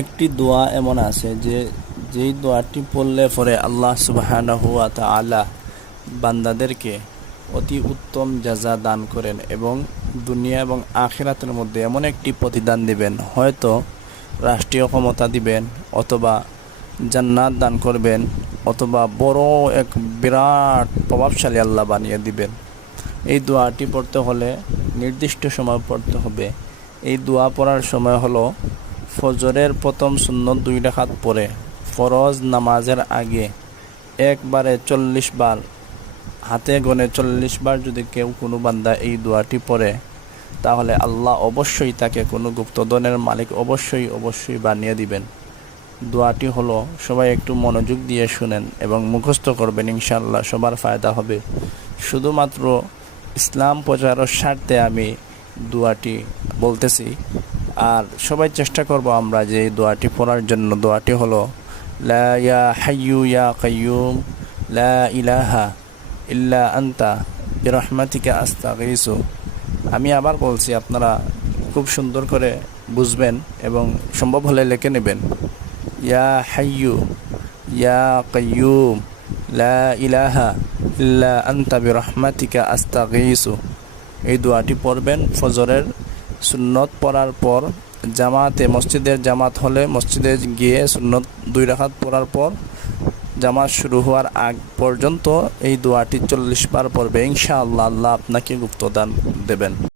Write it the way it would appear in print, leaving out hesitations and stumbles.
একটি দোয়া এমন আছে যেই দোয়াটি পড়লে পরে আল্লাহ সুবহানাহু ওয়া তাআলা বান্দাদেরকে অতি উত্তম জাযা দান করেন এবং দুনিয়া এবং আখিরাতের মধ্যে এমন একটি প্রতিদান দিবেন, হয়তো রাষ্ট্রীয় ক্ষমতা দিবেন, অথবা জান্নাত দান করবেন, অথবা বড় এক বিরাট প্রভাবশালী আল্লাহ বানিয়ে দিবেন। এই দোয়াটি পড়তে হলে নির্দিষ্ট সময় পড়তে হবে। এই দোয়া পড়ার সময় হলো ফজরের প্রথম সুন্নত 2 রাকাত পরে ফরজ নামাজের আগে একবারে 40 বার, হাতে গনে 40 বার যদি কেউ কোনো বান্দা এই দোয়াটি পড়ে, তাহলে আল্লাহ অবশ্যই তাকে কোনো গুপ্তধনের মালিক অবশ্যই বানিয়ে দিবেন। দোয়াটি হলো, সবাই একটু মনোযোগ দিয়ে শুনেন এবং মুখস্থ করবেন, ইনশাআল্লাহ সবার ফায়দা হবে। শুধুমাত্র ইসলাম প্রচারের স্বার্থে আমি দোয়াটি বলতেছি, আর সবাই চেষ্টা করব আমরা যে এই দোয়াটি পড়ার জন্য। দোয়াটি হলো লা ইয়া হাইয়ু ইয়া কাইয়ুম লা ইলাহা ইল্লা আনতা বিরহমাতিকা আস্তাগীসু। আমি আবার বলছি, আপনারা খুব সুন্দর করে বুঝবেন এবং সম্ভব হলে লিখে নেবেন। ইয়া হাইয়ু ইয়া কাইয়ুম লা ইলাহা ইল্লা আনতা বিরহমাতিকা আস্তাগীসু। এই দোয়াটি পড়বেন ফজরের সুন্নত পড়ার পর, জামাতে মসজিদের জামাত হলে মসজিদে গিয়ে সুন্নত 2 রাকাত পড়ার পর জামাত শুরু হওয়ার আগ পর্যন্ত এই দোয়াটি 40 বার পড়বে। ইনশাআল্লাহ আল্লাহ আপনাকে গুপ্তদান দেবেন।